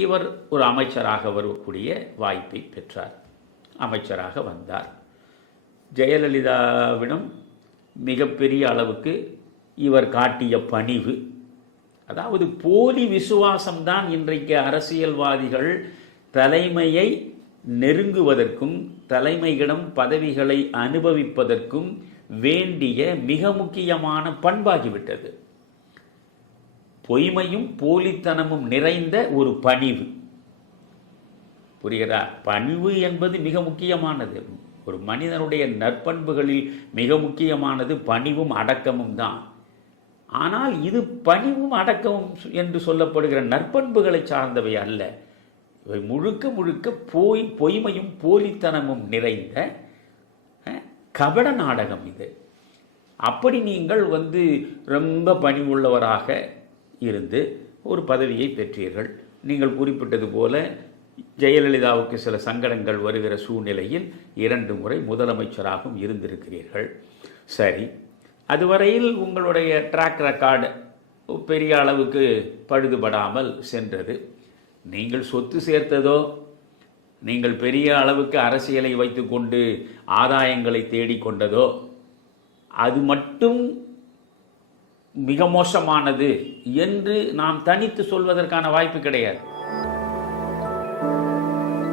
இவர் ஒரு அமைச்சராக வரக்கூடிய வாய்ப்பை பெற்றார். அமைச்சராக வந்தார். ஜெயலலிதாவிடம் மிகப்பெரிய அளவுக்கு இவர் காட்டிய பணிவு அதாவது போலி விசுவாசம்தான் இன்றைக்கு அரசியல்வாதிகள் தலைமையை நெருங்குவதற்கும் தலைமையிடம் பதவிகளை அனுபவிப்பதற்கும் வேண்டிய மிக முக்கியமான பண்பாகிவிட்டது. பொய்மையும் போலித்தனமும் நிறைந்த ஒரு பணிவு. புரிகிறா பணிவு என்பது மிக முக்கியமானது. ஒரு மனிதனுடைய நற்பண்புகளில் மிக முக்கியமானது பணிவும் அடக்கமும் தான். ஆனால் இது பணிவும் அடக்கமும் என்று சொல்லப்படுகிற நற்பண்புகளை சார்ந்தவை அல்ல. இவை முழுக்க முழுக்க போய் பொய்மையும் போலித்தனமும் நிறைந்த கபட நாடகம் இது. அப்படி நீங்கள் வந்து ரொம்ப பணிவுள்ளவராக இருந்து ஒரு பதவியை பெற்றீர்கள். நீங்கள் குறிப்பிட்டது போல ஜெயலலிதாவுக்கு சில சங்கடங்கள் வருகிற சூழ்நிலையில் இரண்டு முறை முதலமைச்சராகவும் இருந்திருக்கிறீர்கள். சரி அதுவரையில் உங்களுடைய ட்ராக் ரெக்கார்டு பெரிய அளவுக்கு பழுதுபடாமல் சென்றது. நீங்கள் சொத்து சேர்த்ததோ நீங்கள் பெரிய அளவுக்கு அரசியலை வைத்துக்கொண்டு ஆதாயங்களை தேடிக்கொண்டதோ அது மட்டும் மிக மோசமானது என்று நாம் தனித்து சொல்வதற்கான வாய்ப்பு கிடையாது.